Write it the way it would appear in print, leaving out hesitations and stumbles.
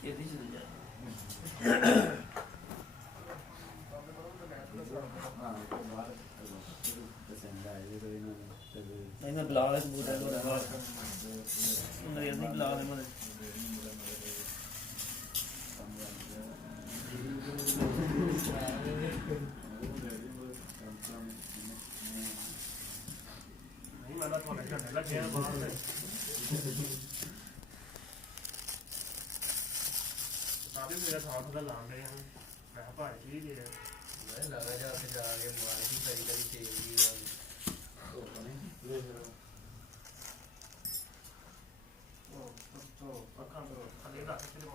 ਇਹਦੀ ਚਲ ਜਾ ਇਹਨਾਂ ਬਲਾ ਵਾਲੇ ਕਬੂਤਰ ਨੂੰ ਬਾਹਰ ਨਹੀਂ ਬਲਾ ਦੇ ਮਨ ਨਹੀਂ ਮੈਂ ਤਾਂ ਤੁਹਾਨੂੰ ਘੰਟੇ ਲੱਗੇ ਬਾਹਰ ਦੇ ਤਾਂ ਵੀ ਮੇਰਾ ਸਾਥ ਦਾ ਲਾਂ ਰਹੇ ਹਨ ਮੈਂ ਭਾਈ ਜੀ ਦੇ ਮੈਂ ਲਗਾ ਜਾ ਕੇ ਜਾ ਕੇ ਮਾਰ ਦੀ ਕਰੀ ਕਰੀ ਤੇਲ ਦੀ ਉਹ ਅੱਖਾਂ ਤੋਂ ਥੱਲੇ ਰੱਖ ਕੇ